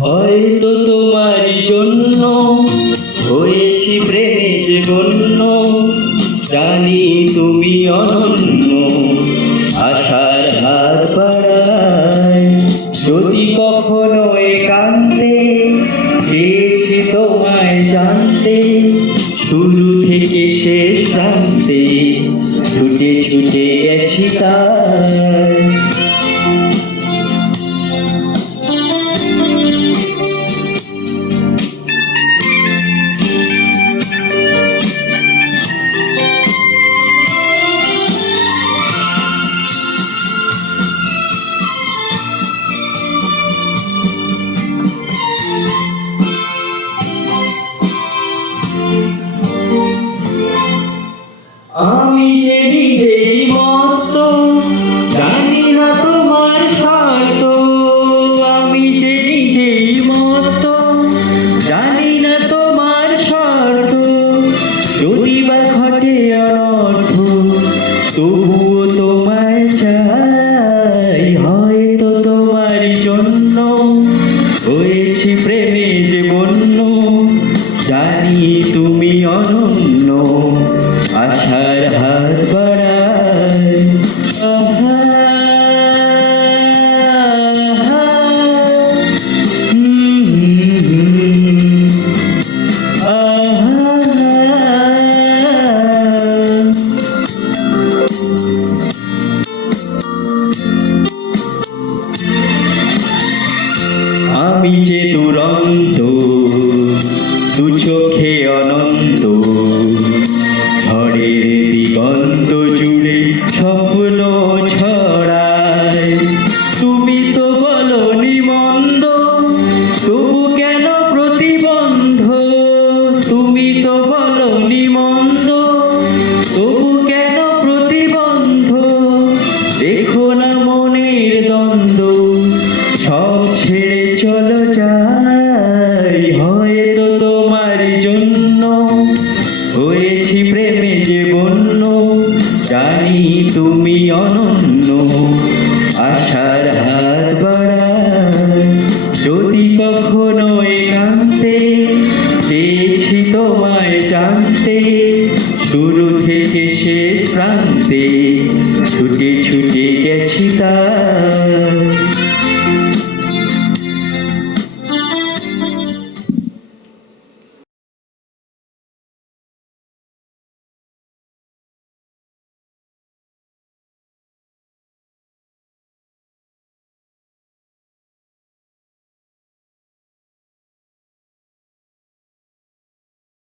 হয়তো তোমার জন্য হয়েছি প্রেমে যে গণ্য, জানি তুমি অনন্য, আশার হাত বাড়ায়। যদি কখনো একান্তে চেয়েছি তোমায় জানতে, শুরু থেকে শেষ প্রান্তে ছুটে ছুটে গেছি তাই। আমি যে নিজেই মস্ত, জানি না তোমার স্বার্থ। আমি যে নিজেই মস্ত, জানি না তোমার স্বার্থ। যদি বা ঘটে অনর্থ, তবুও তোমায় চাই। হয়তো তোমার জন্য হয়েছি প্রেমে যে বন্য, জানি তুমি অনন্য, আশার হাত বাড়ায়। আহা, আমি যে দুরন্ত, দু চোখে অনন্ত, ঝড়ের দিগন্ত জুড়ে স্বপ্ন ছড়ায়। তুমি তো বলনি মন্দ, তবু কেন প্রতিবন্ধ? তুমি তো বলনি মন্দ, তবু কেন প্রতিবন্ধ? দেখো না মনের দ্বন্দ্ব, সব ছেড়ে চলো যাই। হয়তো তোমার জন্য হয়েছি প্রেমে যে বন্য, জানি তুমি অনন্য, আশার হাত বাড়ায়। যদি কখনো একান্তে চেয়েছি তোমায় জানতে, শুরু থেকে শেষ প্রান্তে ছুটে ছুটে গেছি তাই।